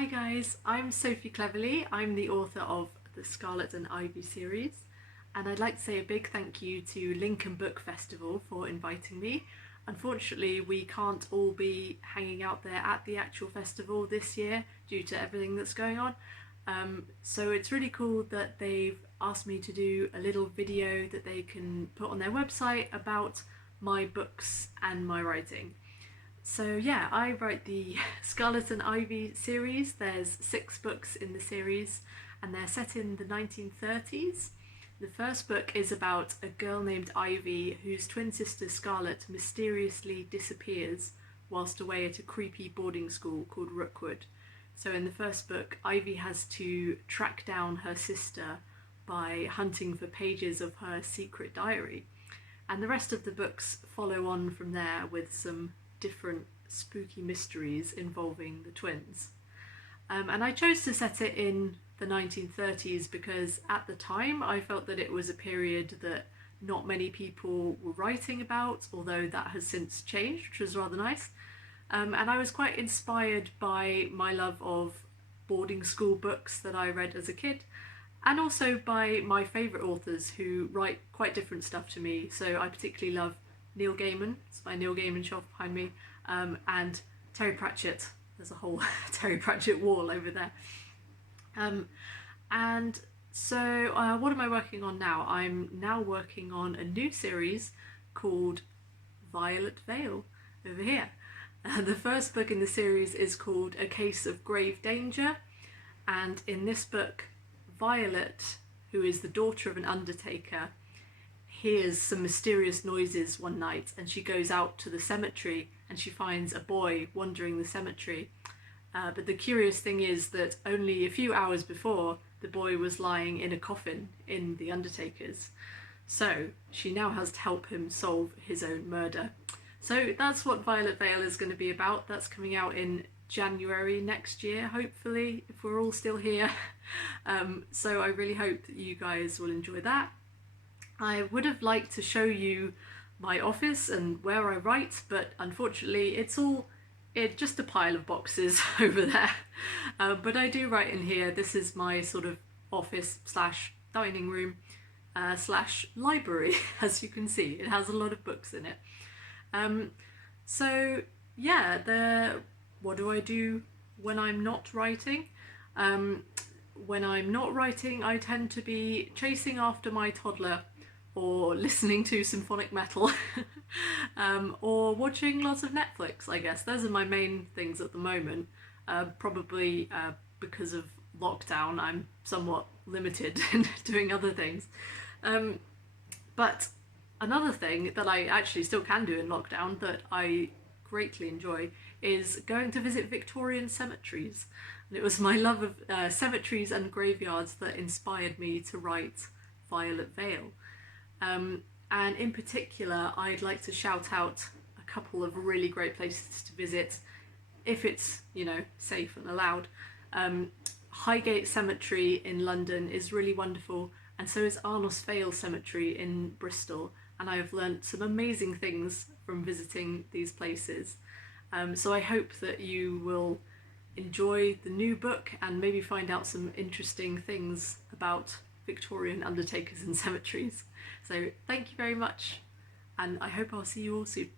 Hi guys, I'm Sophie Cleverly. I'm the author of the Scarlet and Ivy series, and I'd like to say a big thank you to Lincoln Book Festival for inviting me. Unfortunately, we can't all be hanging out there at the actual festival this year due to everything that's going on. So it's really cool that they've asked me to do a little video that they can put on their website about my books and my writing. So yeah, I write the Scarlet and Ivy series. There's 6 books in the series and they're set in the 1930s. The first book is about a girl named Ivy whose twin sister Scarlet mysteriously disappears whilst away at a creepy boarding school called Rookwood. So in the first book, Ivy has to track down her sister by hunting for pages of her secret diary. And the rest of the books follow on from there with some different spooky mysteries involving the twins. And I chose to set it in the 1930s because at the time I felt that it was a period that not many people were writing about, although that has since changed, which was rather nice. And I was quite inspired by my love of boarding school books that I read as a kid, and also by my favourite authors who write quite different stuff to me. So I particularly love Neil Gaiman, it's my Neil Gaiman shelf behind me, and Terry Pratchett. There's a whole Terry Pratchett wall over there. And so what am I working on now? I'm now working on a new series called Violet Veil over here. The first book in the series is called A Case of Grave Danger, and in this book, Violet, who is the daughter of an undertaker, hears some mysterious noises one night and she goes out to the cemetery and she finds a boy wandering the cemetery. But the curious thing is that only a few hours before, the boy was lying in a coffin in the undertaker's. So she now has to help him solve his own murder. So that's what Violet Veil is going to be about. That's coming out in January next year, hopefully, if we're all still here. So I really hope that you guys will enjoy that. I would have liked to show you my office and where I write, but unfortunately it's just a pile of boxes over there. But I do write in here. This is my sort of office slash dining room slash library, as you can see. It has a lot of books in it. So yeah, what do I do when I'm not writing? When I'm not writing, I tend to be chasing after my toddler, or listening to symphonic metal, or watching lots of Netflix, I guess. Those are my main things at the moment. Probably because of lockdown, I'm somewhat limited in doing other things. But another thing that I actually still can do in lockdown that I greatly enjoy is going to visit Victorian cemeteries. And it was my love of cemeteries and graveyards that inspired me to write Violet Veil. And in particular, I'd like to shout out a couple of really great places to visit, if it's, safe and allowed. Highgate Cemetery in London is really wonderful, and so is Arnos Vale Cemetery in Bristol, and I have learnt some amazing things from visiting these places. So I hope that you will enjoy the new book and maybe find out some interesting things about Victorian undertakers and cemeteries. So thank you very much, and I hope I'll see you all soon.